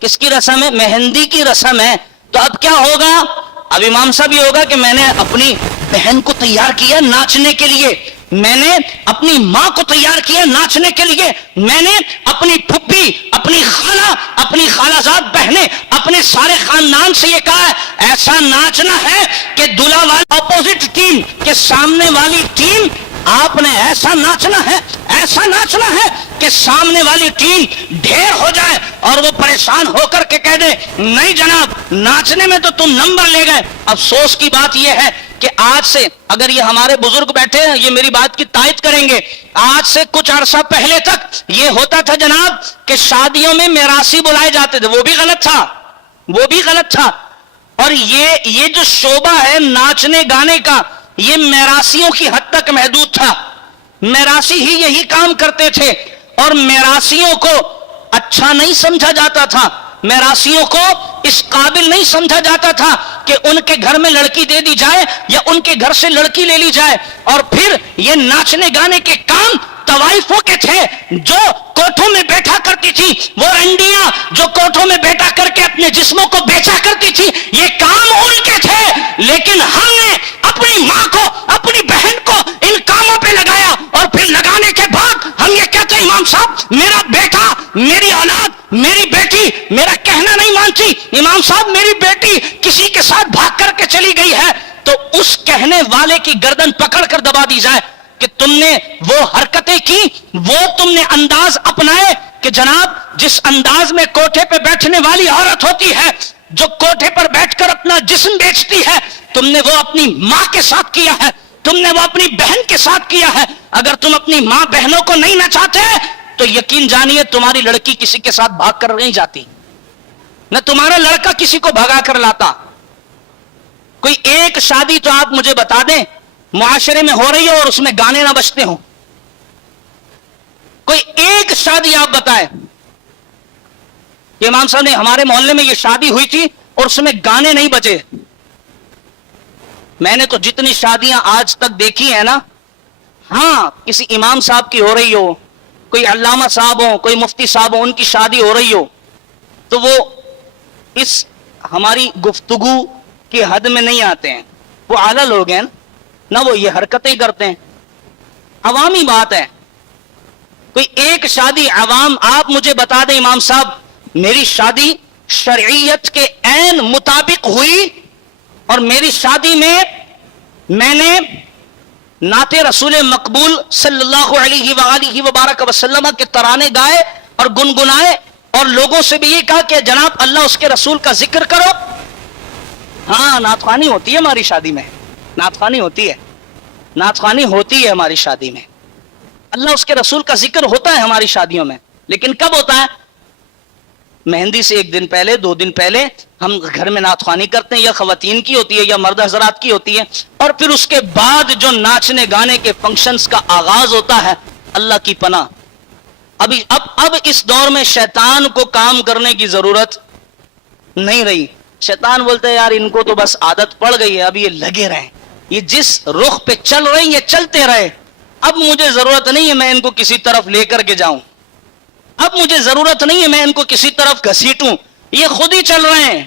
کس کی رسم ہے؟ مہندی کی رسم ہے. تو اب کیا ہوگا؟ اب امام صاحب یہ ہوگا کہ میں نے اپنی بہن کو تیار کیا ناچنے کے لیے، میں نے اپنی ماں کو تیار کیا ناچنے کے لیے، میں نے اپنی پھپھی، اپنی خالہ، اپنی خالہ زاد بہنیں، اپنے سارے خاندان سے یہ کہا ہے ایسا ناچنا ہے کہ دلہا والی اپوزٹ ٹیم کے سامنے والی ٹیم، آپ نے ایسا ناچنا ہے، ایسا ناچنا ہے کہ سامنے والی ٹیم ڈھیر ہو جائے اور وہ پریشان ہو کر کے کہہ دے نہیں جناب ناچنے میں تو تم نمبر لے گئے. افسوس کی بات یہ ہے کہ آج سے، اگر یہ ہمارے بزرگ بیٹھے ہیں یہ میری بات کی تائید کریں گے، آج سے کچھ عرصہ پہلے تک یہ ہوتا تھا جناب کہ شادیوں میں میراثی بلائے جاتے تھے، وہ بھی غلط تھا، وہ بھی غلط تھا. اور یہ جو شعبہ ہے ناچنے گانے کا یہ میراثیوں کی حد تک محدود تھا. میراثی ہی یہی کام کرتے تھے اور میراثیوں کو اچھا نہیں سمجھا جاتا تھا، میراثیوں کو اس قابل نہیں سمجھا جاتا تھا کہ ان کے گھر میں لڑکی دے دی جائے یا ان کے گھر سے لڑکی لے لی جائے. اور پھر یہ ناچنے گانے کے کام طوائفوں کے تھے جو کوٹھوں میں بیٹھا کرتی تھی، وہ رنڈیاں جو کوٹھوں میں بیٹھا کر کے اپنے جسموں کو بیچا کرتی تھی، یہ کام ان کے تھے. لیکن ہم نے اپنی ماں کو، اپنی بہن کو ان کاموں پہ لگایا اور پھر لگانے کے بعد ہم یہ کہتے ہیں امام صاحب میرا بیٹا، میری اولاد، میری بیٹی میرا کہنا نہیں مانتی، امام صاحب میری بیٹی کسی کے ساتھ بھاگ کر کے چلی گئی ہے، تو اس کہنے والے کی گردن پکڑ کر دبا دی جائے کہ تم نے وہ حرکتیں کی، وہ تم نے انداز اپنائے کہ جناب جس انداز میں کوٹھے پہ بیٹھنے والی عورت ہوتی ہے، جو کوٹھے پر بیٹھ کر اپنا جسم بیچتی ہے، تم نے وہ اپنی ماں کے ساتھ کیا ہے، تم نے وہ اپنی بہن کے ساتھ کیا ہے. اگر تم اپنی ماں بہنوں کو نہیں نچاتے تو یقین جانیے تمہاری لڑکی کسی کے ساتھ بھاگ کر نہیں جاتی، نہ تمہارا لڑکا کسی کو بھگا کر لاتا. کوئی ایک شادی تو آپ مجھے بتا دیں معاشرے میں ہو رہی ہے اور اس میں گانے نہ بجتے ہوں. کوئی ایک شادی آپ بتائیں کہ امام صاحب نے ہمارے محلے میں یہ شادی ہوئی تھی اور اس میں گانے نہیں بجے. میں نے تو جتنی شادیاں آج تک دیکھی ہیں نا، ہاں کسی امام صاحب کی ہو رہی ہو، کوئی علامہ صاحب ہو، کوئی مفتی صاحب ہو، ان کی شادی ہو رہی ہو تو وہ اس ہماری گفتگو کی حد میں نہیں آتے ہیں، وہ اعلیٰ لوگ ہیں نہ، وہ یہ حرکتیں کرتے ہیں. عوامی بات ہے. کوئی ایک شادی عوام آپ مجھے بتا دیں امام صاحب میری شادی شرعیت کے عین مطابق ہوئی اور میری شادی میں نے نعت رسول مقبول صلی اللہ علیہ وآلہ وبارک وسلم کے ترانے گائے اور گنگنائے اور لوگوں سے بھی یہ کہا کہ جناب اللہ اس کے رسول کا ذکر کرو. ہاں نعت خوانی ہوتی ہے ہماری شادی میں، نعت خوانی ہوتی ہے، نعت خوانی ہوتی ہے ہماری شادی میں، اللہ اس کے رسول کا ذکر ہوتا ہے ہماری شادیوں میں. لیکن کب ہوتا ہے؟ مہندی سے ایک دن پہلے، 2 دن پہلے ہم گھر میں نعت خوانی کرتے ہیں، یا خواتین کی ہوتی ہے یا مرد حضرات کی ہوتی ہے، اور پھر اس کے بعد جو ناچنے گانے کے فنکشنز کا آغاز ہوتا ہے. اللہ کی پناہ اب اس دور میں شیطان کو کام کرنے کی ضرورت نہیں رہی. شیطان بولتے ہیں یار ان کو تو بس عادت پڑ گئی ہے، اب یہ لگے رہیں، یہ جس رخ پہ چل رہے ہیں یہ چلتے رہے، اب مجھے ضرورت نہیں ہے میں ان کو کسی طرف لے کر کے جاؤں، اب مجھے ضرورت نہیں ہے میں ان کو کسی طرف گھسیٹوں، یہ خود ہی چل رہے ہیں.